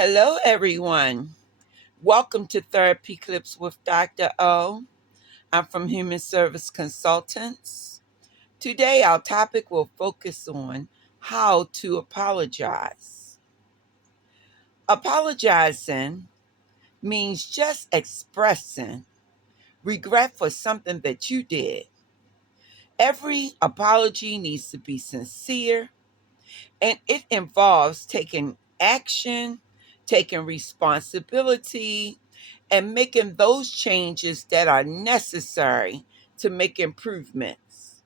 Hello, everyone. Welcome to Therapy Clips with Dr. O. I'm from Human Service Consultants. Today, our topic will focus on how to apologize. Apologizing means just expressing regret for something that you did. Every apology needs to be sincere, and it involves taking action, taking responsibility, and making those changes that are necessary to make improvements.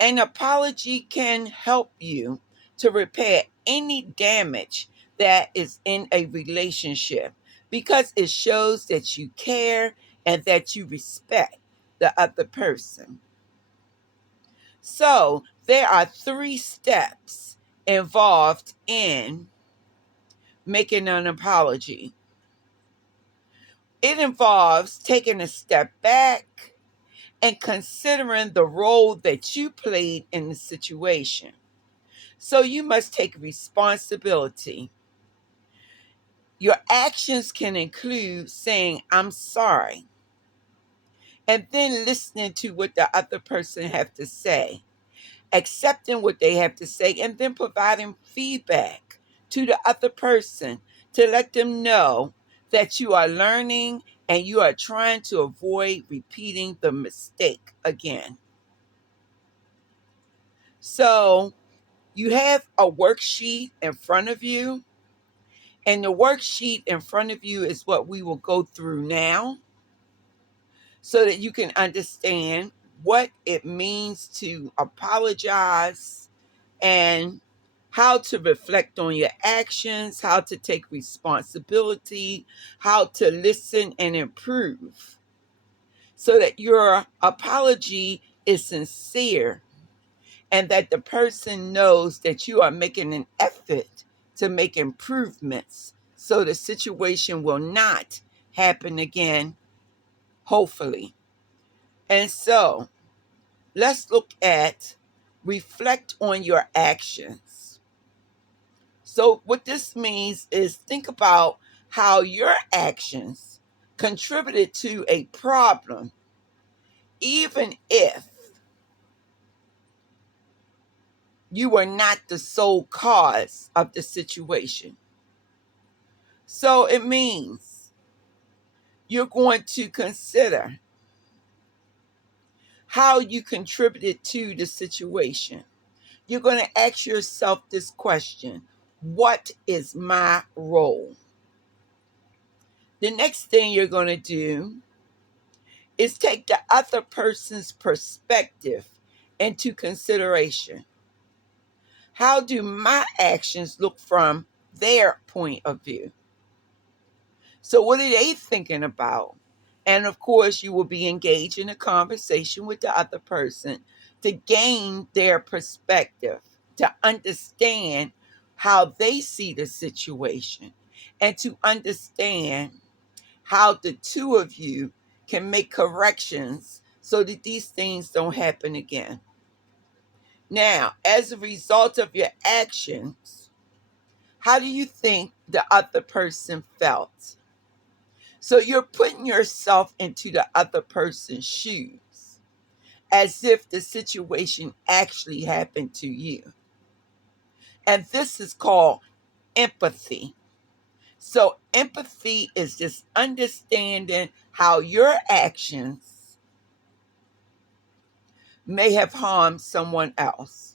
An apology can help you to repair any damage that is in a relationship because it shows that you care and that you respect the other person. So, there are three steps involved in making an apology. It involves taking a step back and considering the role that you played in the situation. So you must take responsibility. Your actions can include saying, I'm sorry, and then listening to what the other person have to say, accepting what they have to say, and then providing feedback to the other person to let them know that you are learning and you are trying to avoid repeating the mistake again. So you have a worksheet in front of you, and the worksheet in front of you is what we will go through now so that you can understand what it means to apologize and how to reflect on your actions, how to take responsibility, how to listen and improve so that your apology is sincere and that the person knows that you are making an effort to make improvements so the situation will not happen again, hopefully. And so let's look at reflect on your actions. So, what this means is think about how your actions contributed to a problem, even if you were not the sole cause of the situation. So, it means you're going to consider how you contributed to the situation. You're going to ask yourself this question: what is my role? The next thing you're going to do is take the other person's perspective into consideration. How do my actions look from their point of view? So, what are they thinking about? And of course, you will be engaged in a conversation with the other person to gain their perspective, to understand how they see the situation, and to understand how the two of you can make corrections so that these things don't happen again. Now, as a result of your actions, how do you think the other person felt? So you're putting yourself into the other person's shoes as if the situation actually happened to you. And this is called empathy. So empathy is just understanding how your actions may have harmed someone else.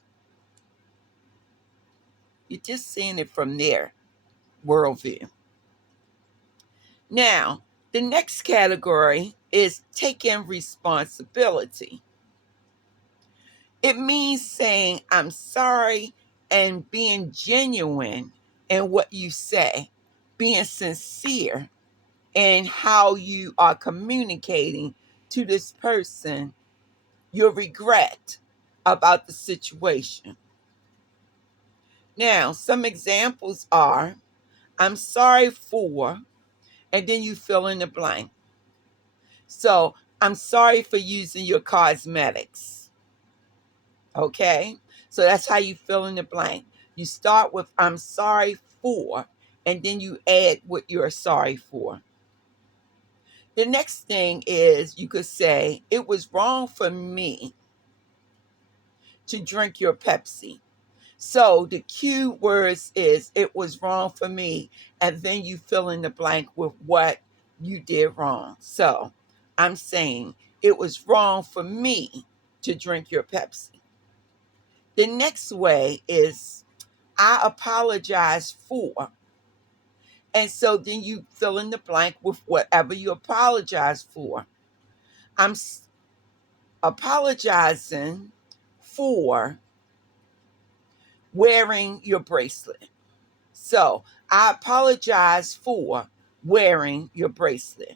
You're just seeing it from their worldview. Now, the next category is taking responsibility. It means saying, I'm sorry, and being genuine in what you say, being sincere in how you are communicating to this person your regret about the situation. Now, some examples are, I'm sorry for, and then you fill in the blank. So, I'm sorry for using your cosmetics. Okay? So that's how you fill in the blank. You start with, I'm sorry for, and then you add what you're sorry for. The next thing is you could say, it was wrong for me to drink your Pepsi. So the cue words is, it was wrong for me, and then you fill in the blank with what you did wrong. So I'm saying, it was wrong for me to drink your Pepsi. The next way is, I apologize for. And so then you fill in the blank with whatever you apologize for. I'm apologizing for wearing your bracelet. So I apologize for wearing your bracelet.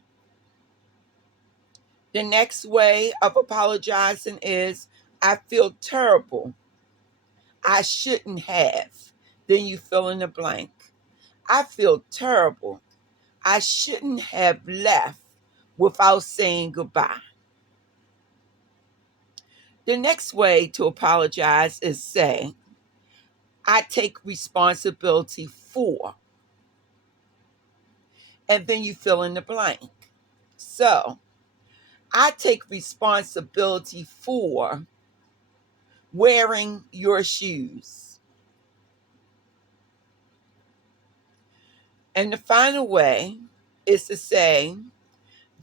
The next way of apologizing is, I feel terrible. I shouldn't have. Then you fill in the blank. I feel terrible. I shouldn't have left without saying goodbye. The next way to apologize is say, I take responsibility for. And then you fill in the blank. So, I take responsibility for wearing your shoes. And the final way is to say,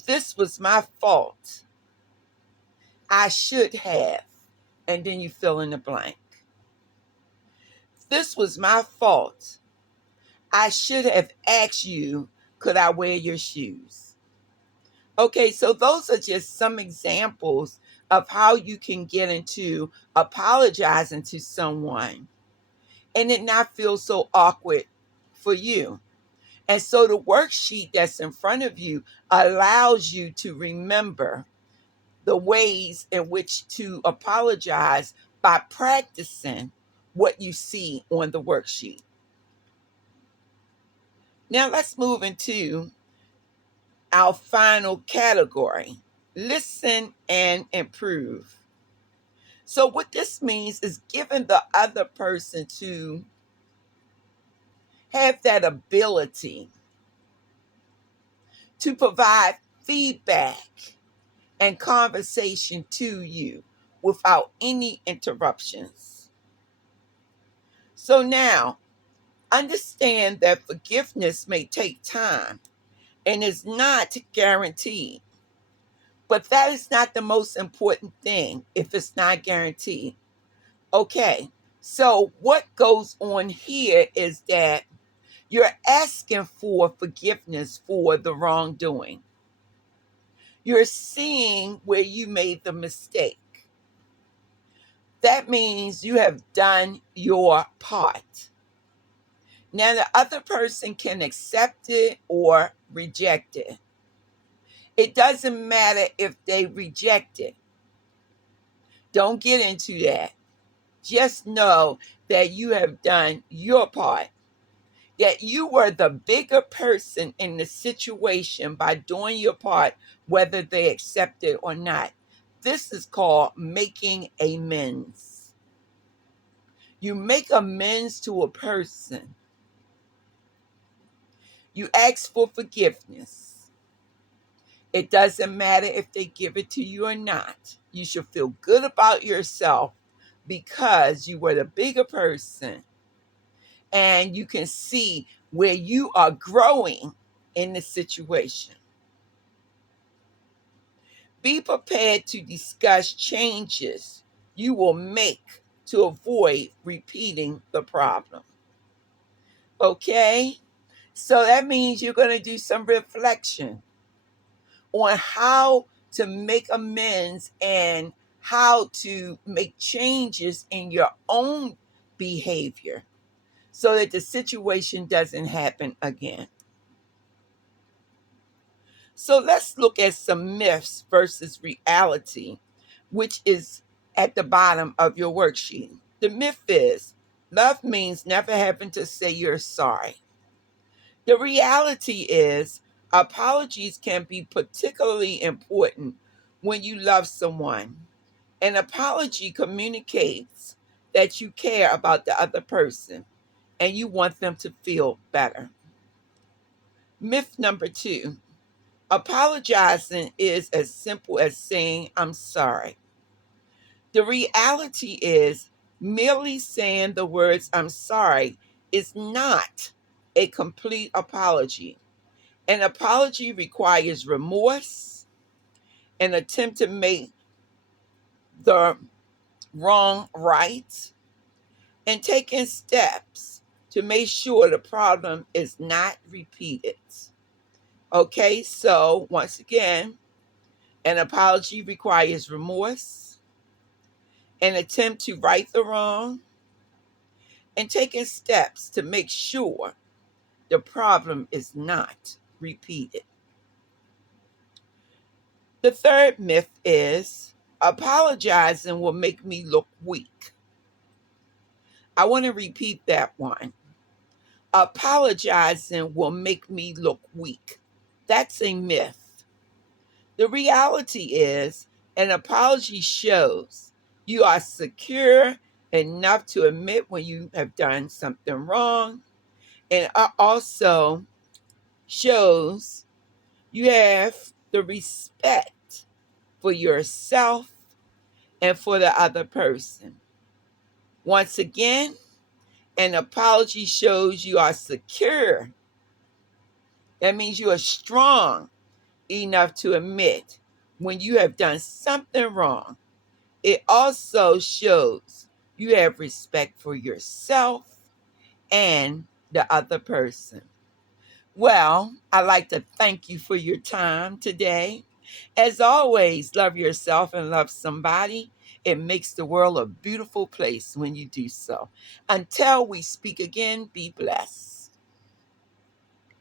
this was my fault. I should have. And then you fill in the blank. This was my fault. I should have asked you, could I wear your shoes? Okay, so those are just some examples of how you can get into apologizing to someone and it not feel so awkward for you. And so the worksheet that's in front of you allows you to remember the ways in which to apologize by practicing what you see on the worksheet. Now let's move into our final category, listen and improve. So what this means is giving the other person to have that ability to provide feedback and conversation to you without any interruptions. So now, understand that forgiveness may take time and is not guaranteed. But that is not the most important thing if it's not guaranteed. Okay, so what goes on here is that you're asking for forgiveness for the wrongdoing. You're seeing where you made the mistake. That means you have done your part. Now, the other person can accept it or reject it. It doesn't matter if they reject it. Don't get into that. Just know that you have done your part, that you were the bigger person in the situation by doing your part, whether they accept it or not. This is called making amends. You make amends to a person. You ask for forgiveness. It doesn't matter if they give it to you or not. You should feel good about yourself because you were the bigger person and you can see where you are growing in the situation. Be prepared to discuss changes you will make to avoid repeating the problem. Okay? So that means you're going to do some reflection on how to make amends and how to make changes in your own behavior so that the situation doesn't happen again. So let's look at some myths versus reality, which is at the bottom of your worksheet. The myth is love means never having to say you're sorry. The reality is apologies can be particularly important when you love someone. An apology communicates that you care about the other person and you want them to feel better. Myth number 2. Apologizing is as simple as saying, I'm sorry. The reality is, merely saying the words, I'm sorry, is not a complete apology. An apology requires remorse, an attempt to make the wrong right, and taking steps to make sure the problem is not repeated. Okay, so once again, an apology requires remorse, an attempt to right the wrong, and taking steps to make sure the problem is not repeated. The third myth is apologizing will make me look weak. I want to repeat that one. Apologizing will make me look weak. That's a myth. The reality is, an apology shows you are secure enough to admit when you have done something wrong, and it also shows you have the respect for yourself and for the other person. Once again, an apology shows you are secure. That means you are strong enough to admit when you have done something wrong. It also shows you have respect for yourself and the other person. Well, I'd like to thank you for your time today. As always, love yourself and love somebody. It makes the world a beautiful place when you do so. Until we speak again, be blessed.